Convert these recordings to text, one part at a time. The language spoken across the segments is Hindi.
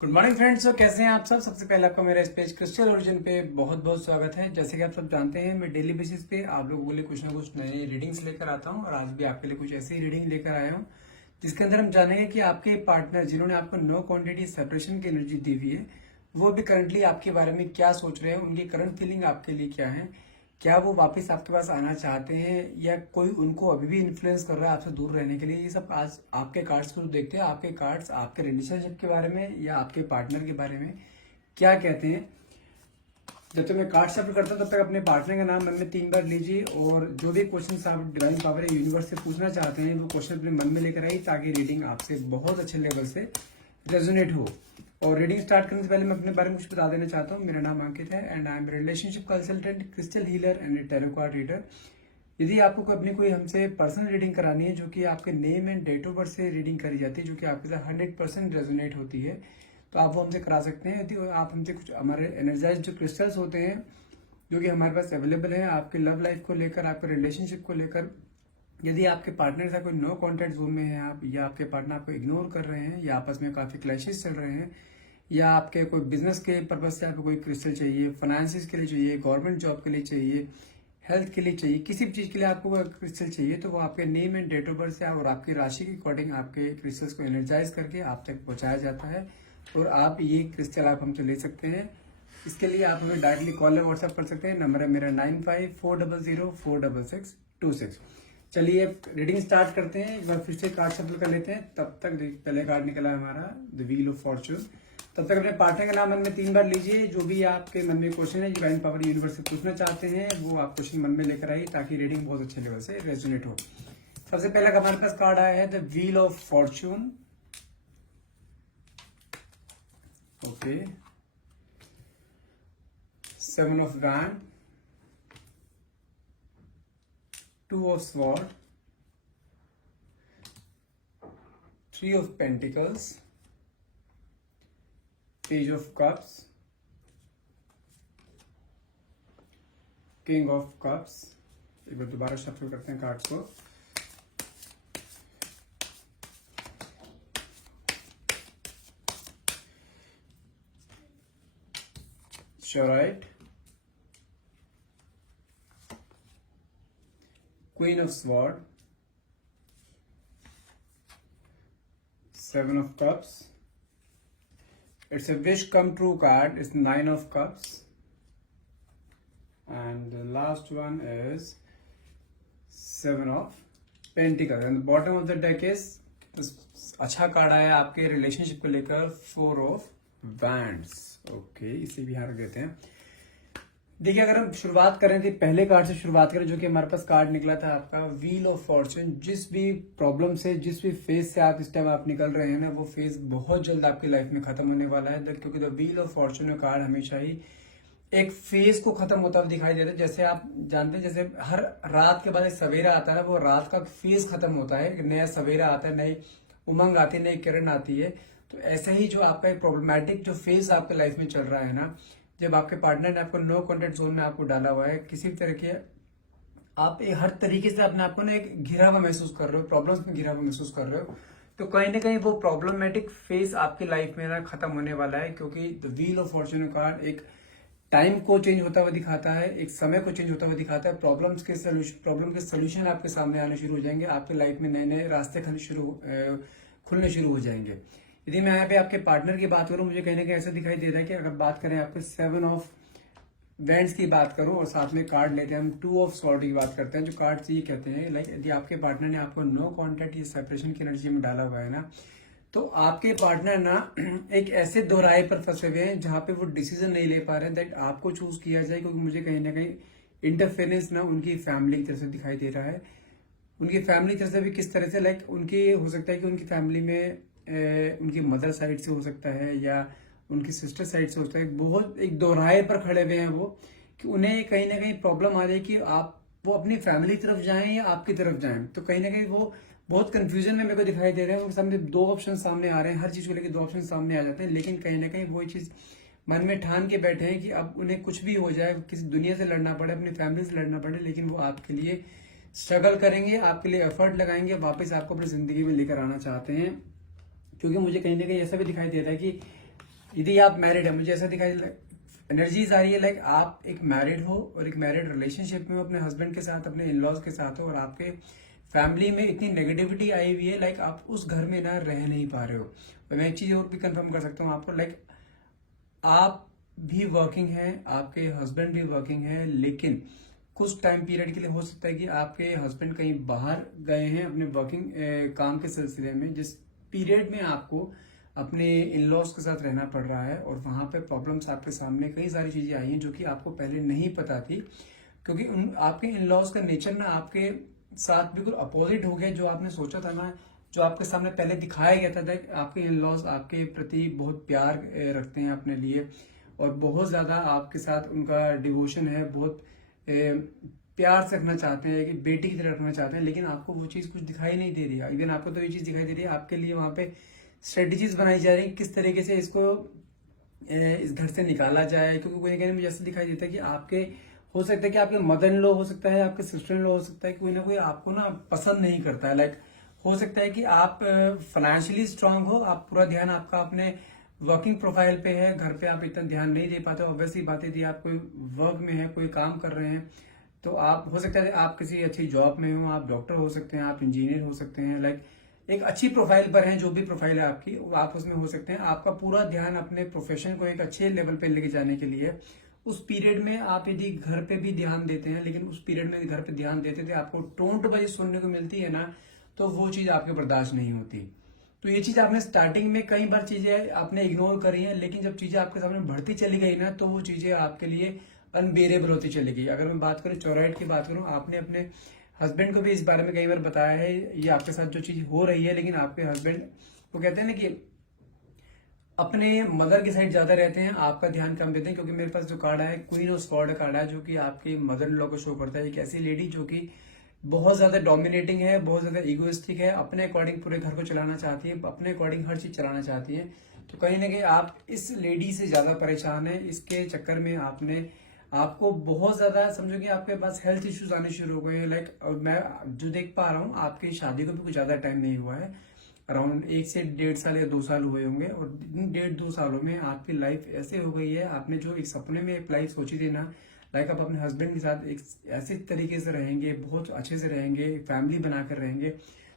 Good morning friends. तो कैसे हैं आप सब। सबसे पहले आपका मेरा इस पेज क्रिस्टल ओरिजिन पे बहुत बहुत स्वागत है। जैसे कि आप सब जानते हैं मैं डेली बेसिस पे आप लोगों के लिए कुछ ना कुछ नए रीडिंग्स लेकर आता हूं और आज भी आपके लिए कुछ ऐसी रीडिंग लेकर आया हूं जिसके अंदर हम जानेंगे कि आपके पार्टनर जिन्होंने आपको नो क्वांटिटी सेपरेशन की एनर्जी दी हुई है वो भी करंटली आपके बारे में क्या सोच रहे हैं, उनकी करंट फीलिंग आपके लिए क्या है, क्या वो वापस आपके पास आना चाहते हैं या कोई उनको अभी भी इन्फ्लुएंस कर रहा है आपसे दूर रहने के लिए। ये सब आज आपके कार्ड्स को देखते हैं। आपके कार्ड्स आपके रिलेशनशिप के बारे में या आपके पार्टनर के बारे में क्या कहते हैं। जब तक मैं कार्ड शफल करता हूँ तब तक अपने पार्टनर का नाम मन में 3 बार लीजिए और जो भी क्वेश्चन आप डिवाइन पावर या यूनिवर्स से पूछना चाहते हैं वो क्वेश्चन अपने मन में लेकर आइए ताकि रीडिंग आपसे बहुत अच्छे लेवल से रेजोनेट हो। और रीडिंग स्टार्ट करने से पहले मैं अपने बारे में कुछ बता देना चाहता हूँ। मेरा नाम अंकित है and I am relationship consultant, crystal healer and tarot card reader. यदि आपको अपनी कोई हमसे पर्सनल रीडिंग करानी है जो कि आपके name and date of birth से रीडिंग करी जाती है, जो कि आपके साथ 100% रेजोनेट होती है, तो आप वो हमसे करा सकते हैं। यदि आप हमसे कुछ हमारे एनर्जाइज जो क्रिस्टल्स होते हैं जो कि हमारे पास अवेलेबल है आपके लव लाइफ को लेकर, आपके रिलेशनशिप को लेकर, यदि आपके पार्टनर से कोई नो कॉन्टेक्ट जोन में है आप, या आपके पार्टनर आपको इग्नोर कर रहे हैं, या आपस में काफी क्लैशेस चल रहे हैं, या आपके कोई बिजनेस के पर्पज से आपको कोई क्रिस्टल चाहिए, फाइनेंसिस के लिए चाहिए, गवर्नमेंट जॉब के लिए चाहिए, हेल्थ के लिए चाहिए, किसी भी चीज के लिए आपको क्रिस्टल चाहिए, तो वो आपके name and date of birth से और आपकी राशि के अकॉर्डिंग आपके क्रिस्टल्स को एनर्जाइज करके आप तक पहुंचाया जाता है और आप ये क्रिस्टल आप हमसे ले सकते हैं। इसके लिए आप हमें डायरेक्टली कॉल या व्हाट्सएप कर सकते हैं। नंबर है मेरा 9540046626। चलिए रीडिंग स्टार्ट करते हैं। एक बार फिर से कार्ड शफल कर लेते हैं। तब तक पहले कार्ड निकला हमारा द व्हील ऑफ फॉर्चून। तब तक अपने पार्टनर का नाम मन में 3 बार लीजिए। जो भी आपके मन में क्वेश्चन है डिवाइन पावर यूनिवर्स से पूछना चाहते हैं वो आप क्वेश्चन मन में लेकर आइए ताकि रीडिंग बहुत अच्छे लेवल से रेजोनेट हो। सबसे पहला हमारे पास कार्ड आया है the wheel of Fortune. Okay, 7 of Wand, 2 of Sword, 3 of Pentacles, Page of Cups, King of Cups। एक बार दोबारा शफल करते हैं कार्ड्स को। Chariot, Queen of Sword, 7 of Cups, it's a wish come true card, it's 9 of Cups, and the last one is 7 of Pentacles, and the bottom of the deck is अच्छा कार्ड आया आपके रिलेशनशिप को लेकर 4 of Wands। ओके, इसे भी यहाँ रख देते हैं। देखिए, अगर हम शुरुआत करें तो पहले कार्ड से शुरुआत करें जो कि हमारे पास कार्ड निकला था आपका व्हील ऑफ फॉर्चून। जिस भी प्रॉब्लम से, जिस भी फेज से आप इस टाइम आप निकल रहे हैं ना, वो फेज बहुत जल्द आपकी लाइफ में खत्म होने वाला है। क्योंकि the wheel of Fortune card हमेशा ही एक फेज को खत्म होता हुआ दिखाई देता है। जैसे आप जानते हैं, जैसे हर रात के बाद एक सवेरा आता है, वो रात का फेज खत्म होता है, एक नया सवेरा आता है, नई उमंग आती है, नई किरण आती है। तो ऐसा ही जो आपका एक प्रॉब्लमैटिक जो फेज आपके लाइफ में चल रहा है ना, जब आपके पार्टनर ने आपको नो कॉन्टेक्ट जोन में आपको डाला हुआ है, किसी भी तरह के आप हर तरीके से अपने आपको ना एक घिरा हुआ महसूस कर रहे हो, प्रॉब्लम्स में घिरा हुआ महसूस कर रहे हो, तो कहीं ना कहीं वो प्रॉब्लमैटिक फेज आपकी लाइफ में ना खत्म होने वाला है। क्योंकि the wheel of Fortune card एक टाइम को चेंज होता हुआ दिखाता है, एक समय को चेंज होता हुआ दिखाता है। प्रॉब्लम के सोल्यूशन आपके सामने आने शुरू हो जाएंगे, आपके लाइफ में नए नए रास्ते खुलने शुरू हो जाएंगे। यदि मैं यहाँ पे आपके पार्टनर की बात करूं, मुझे कहीं ना कहीं ऐसा दिखाई दे रहा है कि अगर बात करें आपके 7 ऑफ वैंड्स की बात करूं और साथ में कार्ड लेते हैं हम 2 ऑफ स्वॉर्ड की बात करते हैं, जो कार्ड ये कहते हैं लाइक यदि आपके पार्टनर ने आपको नो कॉन्टेक्ट या सेपरेशन की एनर्जी में डाला हुआ है ना, तो आपके पार्टनर ना एक ऐसे दोहराए पर फंसे हुए हैं जहां पे वो डिसीजन नहीं ले पा रहे हैं दैट आपको चूज किया जाए। क्योंकि मुझे कहीं ना कहीं इंटरफेरेंस ना उनकी फैमिली की तरफ से दिखाई दे रहा है। उनकी फैमिली की तरफ से भी किस तरह से, लाइक उनकी हो सकता है कि उनकी फैमिली में उनकी मदर साइड से हो सकता है या उनकी सिस्टर साइड से हो सकता है, बहुत एक दोहराए पर खड़े हुए हैं वो, कि उन्हें कहीं ना कहीं प्रॉब्लम आ जाए कि आप वो अपनी फैमिली की तरफ जाएं या आपकी तरफ जाएं। तो कहीं ना कहीं वो बहुत कंफ्यूजन में मेरे को दिखाई दे रहे हैं। उनके सामने 2 ऑप्शन सामने आ रहे हैं, हर चीज को लेकर 2 ऑप्शन सामने आ जाते हैं, लेकिन कहीं ना कहीं वही चीज मन में ठान के बैठे हैं कि अब उन्हें कुछ भी हो जाए, किसी दुनिया से लड़ना पड़े, अपनी फैमिली से लड़ना पड़े, लेकिन वो आपके लिए स्ट्रगल करेंगे, आपके लिए एफर्ट लगाएंगे, वापस आपको अपनी जिंदगी में लेकर आना चाहते हैं। क्योंकि मुझे कहीं ना कहीं ऐसा भी दिखाई देता है कि यदि आप मैरिड है, मुझे ऐसा दिखाई एनर्जीज आ रही है लाइक आप एक मैरिड हो और एक मैरिड रिलेशनशिप में हो अपने हस्बैंड के साथ, अपने इन लॉज के साथ हो, और आपके फैमिली में इतनी नेगेटिविटी आई हुई है लाइक आप उस घर में ना रह नहीं पा रहे हो। और मैं एक चीज और भी कंफर्म कर सकता हूँ आपको, लाइक आप भी वर्किंग हैं, आपके हस्बैंड भी वर्किंग है, लेकिन कुछ टाइम पीरियड के लिए हो सकता है कि आपके हस्बैंड कहीं बाहर गए हैं अपने वर्किंग काम के सिलसिले में, जिस पीरियड में आपको अपने इन लॉज के साथ रहना पड़ रहा है, और वहां पे प्रॉब्लम्स आपके सामने कई सारी चीजें आई हैं जो कि आपको पहले नहीं पता थी, क्योंकि उन आपके इन लॉज का नेचर ना आपके साथ बिल्कुल अपोजिट हो गया। जो आपने सोचा था ना, जो आपके सामने पहले दिखाया गया था आपके इन लॉज आपके प्रति बहुत प्यार रखते हैं अपने लिए, और बहुत ज्यादा आपके साथ उनका डिवोशन है, बहुत प्यार से रखना चाहते हैं, कि बेटी की तरह रखना चाहते हैं, लेकिन आपको वो चीज कुछ दिखाई नहीं दे रही है। इवन आपको तो ये चीज दिखाई दे रही है, आपके लिए वहां पे स्ट्रेटेजीज बनाई जा रही है किस तरीके से इसको इस घर से निकाला जाए, क्योंकि कोई ना मुझे ऐसा दिखाई देता है कि आपके हो सकता है कि आपके मदर इन लॉ हो सकता है, आपके सिस्टर इन लॉ हो सकता है, कोई ना कोई आपको ना पसंद नहीं करता है। लाइक हो सकता है कि आप फाइनेंशियली स्ट्रांग हो, आप पूरा ध्यान आपका अपने वर्किंग प्रोफाइल पे है, घर पे आप इतना ध्यान नहीं दे पाते। ऑब्वियसली बात यदि आप कोई वर्क में है, कोई काम कर रहे हैं, तो आप हो सकता है आप किसी अच्छी जॉब में हो, आप डॉक्टर हो सकते हैं, आप इंजीनियर हो सकते हैं, लाइक एक अच्छी प्रोफाइल पर हैं, जो भी प्रोफाइल है आपकी आप उसमें हो सकते हैं। आपका पूरा ध्यान अपने प्रोफेशन को एक अच्छे लेवल पे लेके जाने के लिए उस पीरियड में आप यदि घर पे भी ध्यान देते हैं, लेकिन उस पीरियड में घर पे ध्यान देते थे आपको टोंट बजे सुनने को मिलती है ना, तो वो चीज आपके बर्दाश्त नहीं होती। तो ये चीज आपने स्टार्टिंग में कई बार चीजें आपने इग्नोर करी है, लेकिन जब चीजें आपके सामने बढ़ती चली गई ना, तो वो चीजें आपके लिए अनबेरेबल होती चली गई। अगर मैं बात करूं चौराइट की बात करूं, आपने अपने हस्बैंड को भी इस बारे में कई बार बताया है ये आपके साथ जो चीज हो रही है, लेकिन आपके हस्बैंड वो कहते हैं ना कि अपने मदर की साइड ज्यादा रहते हैं, आपका ध्यान कम देते हैं। क्योंकि मेरे पास जो कार्ड है क्वीन ऑफ स्वॉर्ड कार्ड है, जो कि आपकी मदर इन लॉ को शो करता है। एक ऐसी लेडी जो कि बहुत ज्यादा डोमिनेटिंग है, बहुत ज्यादा इगोइस्टिक है, अपने अकॉर्डिंग पूरे घर को चलाना चाहती है, अपने अकॉर्डिंग हर चीज चलाना चाहती है। तो कहीं ना कहीं आप इस लेडी से ज्यादा परेशान है, इसके चक्कर में आपको बहुत ज्यादा समझो कि आपके पास हेल्थ इश्यूज आने शुरू हो गए हैं। लाइक मैं जो देख पा रहा हूँ, आपकी शादी को भी कुछ ज्यादा टाइम नहीं हुआ है, अराउंड 1 से 1.5 साल या 2 साल हुए होंगे, और इन 1.5-2 सालों में आपकी लाइफ ऐसे हो गई है, आपने जो एक सपने में एक लाइफ सोची थी ना, लाइक आप अपने हस्बैंड के साथ एक ऐसे तरीके से रहेंगे, बहुत अच्छे से रहेंगे, फैमिली बनाकर रहेंगे,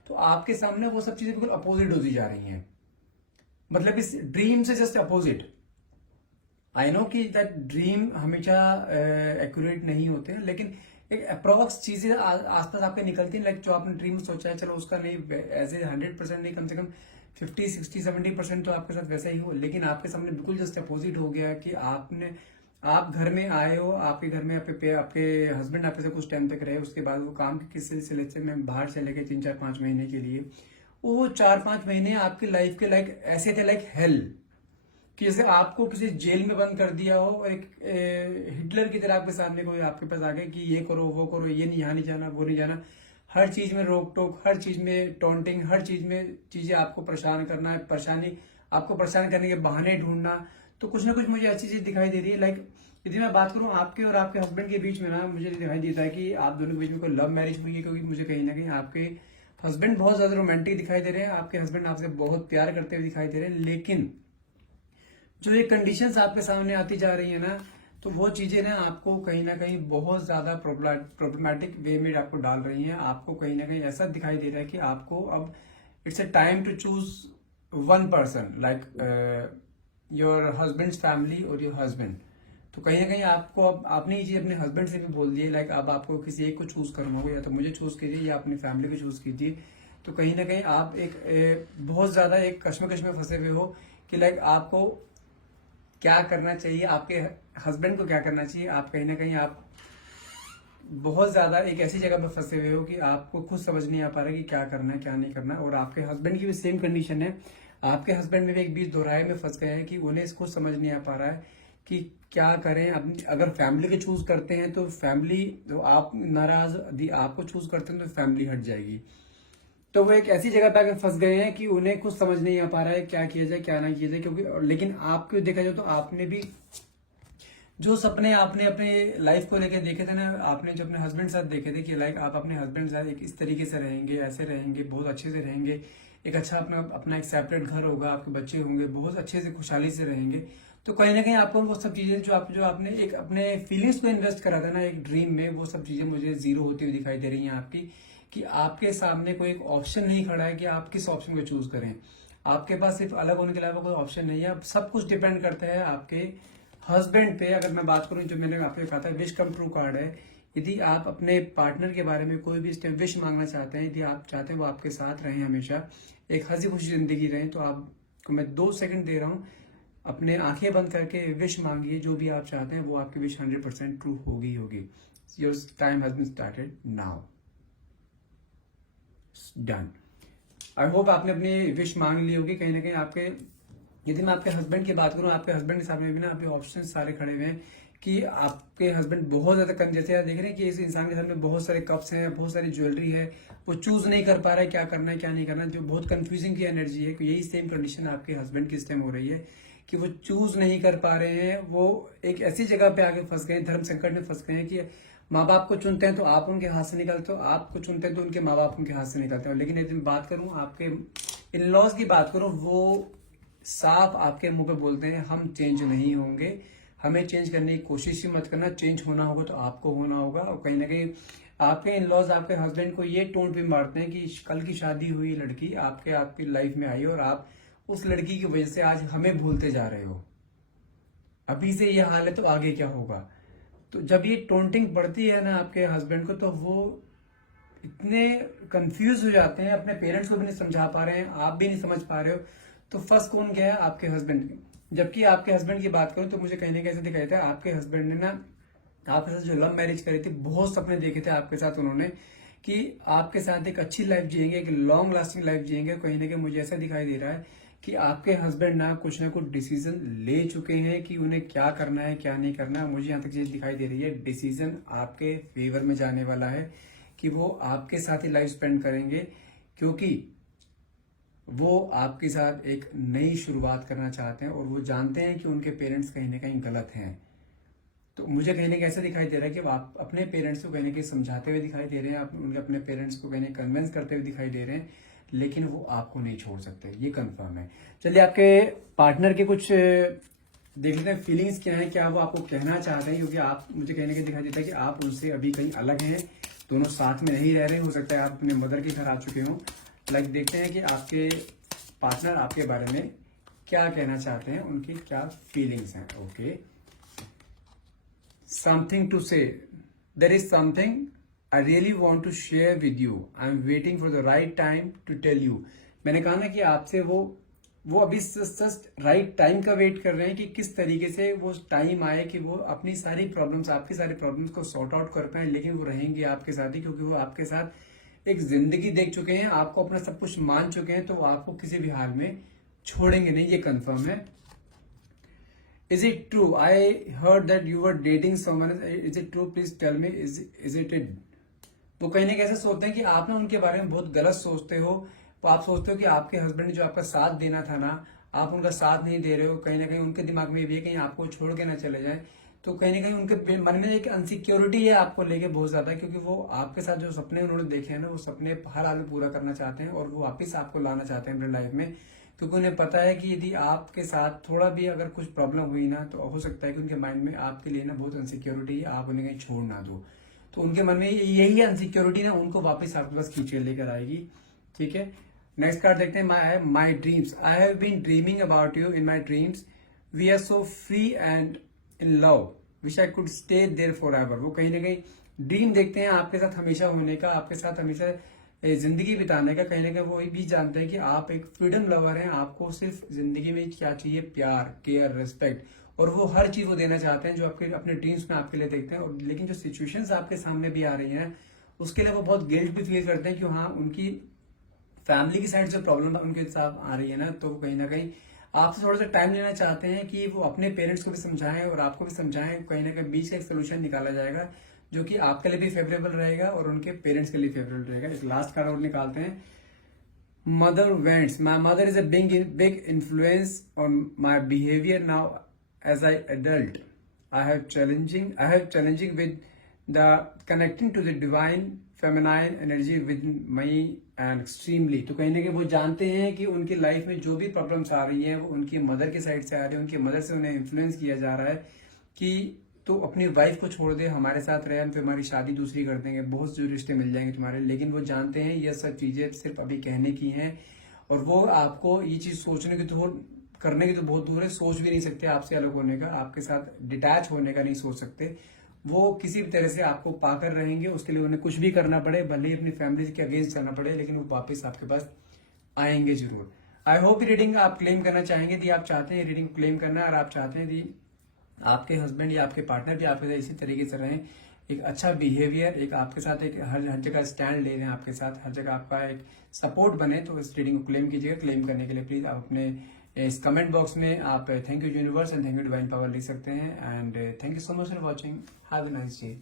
तो आपके सामने वो सब चीजें बिल्कुल अपोजिट होती जा रही हैं। मतलब इस ड्रीम से जस्ट अपोजिट। आई नो कि दैट ड्रीम हमेशा एक्यूरेट नहीं होते हैं, लेकिन एक अप्रोक्स चीजें आसपास आपके निकलती है। लाइक जो आपने ड्रीम सोचा है, चलो उसका नहीं ऐसे 100% नहीं, कम से कम 50, 60, 70% तो आपके साथ वैसा ही हो, लेकिन आपके सामने बिल्कुल जस्ट अपोजिट हो गया कि आप घर में आए हो, आपके घर में आपके हस्बैंड आपके से कुछ टाइम तक रहे, उसके बाद वो काम के किस सिलसिले से में बाहर चले गए 3, 4, 5 महीने के लिए। वो 4, 5 महीने आपकी लाइफ के लाइक ऐसे थे, लाइक हेल, कि जैसे आपको किसी जेल में बंद कर दिया हो, एक हिटलर की तरह आपके सामने कोई आपके पास आ गया कि ये करो वो करो, ये नहीं, यहाँ नहीं जाना, वो नहीं जाना, हर चीज में रोक टोक, हर चीज में टॉन्टिंग, हर चीज में चीजें आपको परेशान करना है, आपको परेशान करने के बहाने ढूंढना। तो कुछ ना कुछ मुझे अच्छी चीज दिखाई दे रही है। लाइक यदि मैं बात करूं आपके और आपके हस्बैंड के बीच में ना, मुझे दिखाई देता है कि आप दोनों के बीच में कोई लव मैरिज हुई है, क्योंकि मुझे कहीं ना कहीं आपके हस्बैंड बहुत ज्यादा रोमांटिक दिखाई दे रहे हैं, आपके हस्बैंड आपसे बहुत प्यार करते हुए दिखाई दे रहे हैं, लेकिन जो ये कंडीशंस आपके सामने आती जा रही है ना, तो वो चीजें ना आपको कहीं ना कहीं बहुत ज्यादा प्रॉब्लमैटिक वे में आपको डाल रही हैं। आपको कहीं ना कहीं ऐसा दिखाई दे रहा है कि आपको अब it's a time to choose one person, like your husband's family और योर हस्बैंड। तो कहीं ना कहीं आपको अब आपने ये चीज अपने हस्बैंड से भी बोल दी है, लाइक अब आपको किसी एक को चूज करना होगा, या तो मुझे चूज कीजिए या अपनी फैमिली को चूज कीजिए। तो कहीं ना कहीं आप बहुत ज्यादा एक कश्मकश में फंसे हुए हो कि लाइक आपको क्या करना चाहिए, आपके हस्बैंड को क्या करना चाहिए। आप कहीं ना कहीं आप बहुत ज्यादा एक ऐसी जगह पर फंसे हुए हो कि आपको खुद समझ नहीं आ पा रहा है कि क्या करना है क्या नहीं करना, और आपके हस्बैंड की भी सेम कंडीशन है। आपके हस्बैंड में भी एक बीच दोहराए में फंस गए हैं कि उन्हें इसको समझ नहीं आ पा रहा है कि क्या करें। अगर फैमिली के चूज करते हैं तो फैमिली, तो आप नाराज, यदि आपको चूज करते हैं तो फैमिली हट जाएगी। तो वो एक ऐसी जगह पे आकर फंस गए हैं कि उन्हें कुछ समझ नहीं आ पा रहा है क्या किया जाए क्या ना किया जाए। क्योंकि लेकिन आपको देखा जाए तो आपने भी जो सपने आपने अपने लाइफ को लेकर देखे थे ना, आपने जो अपने हस्बैंड साथ देखे थे कि लाइक आप अपने हस्बैंड साथ एक इस तरीके से रहेंगे, ऐसे रहेंगे, बहुत अच्छे से रहेंगे, एक अच्छा अपना अपना एक सेपरेट घर होगा, आपके बच्चे होंगे, बहुत अच्छे से खुशहाली से रहेंगे। तो कहीं ना कहीं आपको वो सब चीजें जो आपने एक अपने फीलिंग्स को इन्वेस्ट करा था ना एक ड्रीम में, वो सब चीजें मुझे जीरो होती हुई दिखाई दे रही हैं आपकी। कि आपके सामने कोई एक ऑप्शन नहीं खड़ा है कि आप किस ऑप्शन को चूज करें। आपके पास सिर्फ अलग होने के अलावा कोई ऑप्शन नहीं है। अब सब कुछ डिपेंड करता है आपके हस्बैंड पे। अगर मैं बात करूं, जो मैंने आपको कहा था विश कम ट्रू कार्ड है, यदि आप अपने पार्टनर के बारे में कोई भी इस टाइम विश मांगना चाहते हैं, यदि आप चाहते हैं वो आपके साथ रहें हमेशा, एक हंसी खुशी जिंदगी रहें, तो आपको मैं 2 सेकंड दे रहा हूं, अपने आंखें बंद करके विश मांगिए। जो भी आप चाहते हैं वो आपकी विश 100% ट्रू होगी होगी। Your time has been started now. Done. I hope आपने अपनी विश मांग ली होगी। कहीं ना कहीं आपके, यदि मैं आपके हस्बैंड की बात करूं, आपके हस्बैंड के सामने भी ना आपके ऑप्शन सारे खड़े हुए हैं कि आपके हस्बैंड बहुत ज्यादा कम, जैसे आप देख रहे हैं कि इस इंसान के सामने बहुत सारे कप्स हैं, बहुत सारी ज्वेलरी है, वो चूज नहीं कर पा रहा है क्या करना है क्या नहीं करना, जो बहुत कंफ्यूजिंग की एनर्जी है। यही सेम कंडीशन आपके हस्बैंड की इस टाइम हो रही है कि वो चूज नहीं कर पा रहे हैं। वो एक ऐसी जगह पे आके फंस गए, धर्म संकट में फंस गए हैं कि माँ बाप को चुनते हैं तो आप उनके हाथ से निकलते हो, आपको चुनते हैं तो उनके माँ बाप उनके हाथ से निकलते हो। लेकिन यदि मैं बात करूं आपके इन लॉज की बात करूं, वो साफ आपके मुंह पे बोलते हैं हम चेंज नहीं होंगे, हमें चेंज करने की कोशिश ही मत करना, चेंज होना होगा तो आपको होना होगा। और कहीं ना कहीं आपके इन लॉज आपके हस्बैंड को ये टोन पे मारते हैं कि कल की शादी हुई लड़की आपकी लाइफ में आई और आप उस लड़की की वजह से आज हमें भूलते जा रहे हो। अभी से ये हाल है तो आगे क्या होगा। तो जब ये टोंटिंग बढ़ती है ना आपके हस्बैंड को, तो वो इतने कंफ्यूज हो जाते हैं, अपने पेरेंट्स को भी नहीं समझा पा रहे हैं, आप भी नहीं समझ पा रहे हो। तो फर्स्ट कौन गया है? आपके हस्बैंड। जबकि आपके हस्बैंड की बात करूं तो मुझे कहने का ऐसे दिखाई था, आपके हस्बैंड ने ना आपके साथ जो लव मैरिज करी थी, बहुत सपने देखे थे आपके साथ उन्होंने कि आपके साथ एक अच्छी लाइफ जिएंगे, एक लॉन्ग लास्टिंग लाइफ जिएंगे। कहीं ना कहीं मुझे ऐसा दिखाई दे रहा है कि आपके हस्बैंड ना कुछ डिसीजन ले चुके हैं कि उन्हें क्या करना है क्या नहीं करना है। मुझे यहाँ तक चीज दिखाई दे रही है, डिसीजन आपके फेवर में जाने वाला है कि वो आपके साथ ही लाइफ स्पेंड करेंगे, क्योंकि वो आपके साथ एक नई शुरुआत करना चाहते हैं और वो जानते हैं कि उनके पेरेंट्स कहीं ना कहीं गलत हैं। तो मुझे कहीं ना कहीं ऐसा दिखाई दे रहा है कि आप अपने पेरेंट्स को कहीं ना कहीं समझाते हुए दिखाई दे रहे हैं, आप उनके अपने पेरेंट्स को कहीं ना कन्विंस करते हुए दिखाई दे रहे हैं, लेकिन वो आपको नहीं छोड़ सकते, ये कंफर्म है। चलिए आपके पार्टनर के कुछ देख लेते हैं फीलिंग्स क्या है, क्या वो आपको कहना चाहते हैं, क्योंकि आप मुझे कहीं ना कहीं दिखाई देता है कि आप उनसे अभी कहीं अलग हैं, दोनों साथ में नहीं रह रहे। हो सकता है आप अपने मदर के घर आ चुके हो। लाइक देखते हैं कि आपके पार्टनर आपके बारे में क्या कहना चाहते हैं, उनकी क्या फीलिंग्स हैं। Okay, something to say, there is something I really want to share with you. I'm waiting for the right time to tell you. मैंने कहा ना कि आपसे वो अभी जस्ट राइट टाइम का वेट कर रहे हैं कि किस तरीके से वो टाइम आए कि वो अपनी सारी प्रॉब्लम्स, आपकी सारी प्रॉब्लम्स को सॉर्ट आउट कर पाए। लेकिन वो रहेंगे आपके साथ ही, क्योंकि वो आपके साथ एक जिंदगी देख चुके हैं, आपको अपना सब कुछ मान चुके हैं, तो वो आपको किसी भी हाल में छोड़ेंगे नहीं, ये कंफर्म है। Is it true? I heard that you were dating someone. Is it true? Please tell me. Is it? वो कहीं ना कैसे सोचते हैं कि आप ना उनके बारे में बहुत गलत सोचते हो। तो आप सोचते हो कि आपके हस्बैंड ने जो आपका साथ देना था ना, आप उनका साथ नहीं दे रहे हो। कहीं ना कहीं उनके दिमाग में भी है कहीं आपको छोड़ के ना चले जाए। तो कहीं ना कहीं उनके मन में एक अनसिक्योरिटी है आपको लेके बहुत ज्यादा, क्योंकि वो आपके साथ जो सपने उन्होंने देखे हैं ना, वो सपने हर हाल में पूरा करना चाहते हैं और वो वापस आपको लाना चाहते हैं अपनी लाइफ में। क्योंकि उन्हें पता है कि यदि आपके साथ थोड़ा भी अगर कुछ प्रॉब्लम हुई ना, तो हो सकता है कि उनके माइंड में आपके लिए ना बहुत अनसिक्योरिटी है, आप उन्हें कहीं छोड़ ना दो। तो उनके मन में यही अनसिक्योरिटी ना उनको वापस आपके पास खींच लेकर आएगी। ठीक है, नेक्स्ट कार्ड देखते हैं। My dreams, I have been dreaming about you in my dreams, we are so free and in love, wish I could stay there forever. वो कहीं ना कहीं ड्रीम देखते हैं आपके साथ हमेशा होने का, आपके साथ हमेशा जिंदगी बिताने का। कहीं ना कहीं वो भी जानते हैं कि आप एक फ्रीडम लवर हैं, आपको सिर्फ जिंदगी में क्या चाहिए, प्यार, केयर, रिस्पेक्ट, और वो हर चीज वो देना चाहते हैं जो आपके अपने ड्रीम्स में आपके लिए देखते हैं। और लेकिन जो सिचुएशंस आपके सामने भी आ रही हैं, उसके लिए वो बहुत गिल्ट भी फील करते हैं कि हाँ, उनकी फैमिली की साइड से प्रॉब्लम उनके साथ आ रही है ना, तो कहीं ना कहीं आपसे थोड़ा सा टाइम लेना चाहते हैं कि वो अपने पेरेंट्स को भी समझाएं और आपको भी समझाएं। कहीं ना कहीं बीच का एक सोल्यूशन निकाला जाएगा जो कि आपके लिए भी फेवरेबल रहेगा और उनके पेरेंट्स के लिए फेवरेबल रहेगा। एक लास्ट कार्ड और निकालते हैं। Mother vents, my mother is a big influence on my behaviour now as I adult. I have challenging with the connecting to the divine feminine energy with may and extremely. तो कहीं ना कहीं वो जानते हैं कि उनकी लाइफ में जो भी प्रॉब्लम्स आ रही हैं वो उनकी मदर की साइड से आ रही है, उनकी मदर से उन्हें इन्फ्लुएंस किया जा रहा है कि तो अपनी वाइफ को छोड़ दे, हमारे साथ रहे, हम तुम्हारी शादी दूसरी कर देंगे, बहुत से रिश्ते मिल जाएंगे तुम्हारे। लेकिन वो जानते हैं ये सब चीजें सिर्फ अभी कहने की हैं, और वो आपको ये चीज सोचने की तो करने की तो बहुत दूर है, सोच भी नहीं सकते आपसे अलग होने का, आपके साथ डिटैच होने का नहीं सोच सकते। वो किसी भी तरह से आपको पाकर रहेंगे, उसके लिए उन्हें कुछ भी करना पड़े, भले ही अपनी फैमिली के अगेंस्ट जाना पड़े, लेकिन वो वापस आपके पास आएंगे जरूर। आई होप रीडिंग आप क्लेम करना चाहेंगे, यदि आप चाहते हैं रीडिंग क्लेम करना और आप चाहते हैं यदि आपके हस्बैंड या आपके पार्टनर भी आपके साथ इसी तरीके से रहें, एक अच्छा बिहेवियर, एक आपके साथ एक हर जगह स्टैंड ले रहे हैं आपके साथ, हर जगह आपका एक सपोर्ट बने, तो इस रीडिंग को क्लेम कीजिएगा। क्लेम करने के लिए प्लीज आप अपने इस कमेंट बॉक्स में आप thank you universe and thank you divine power लिख सकते हैं। And thank you so much for watching, have a nice day.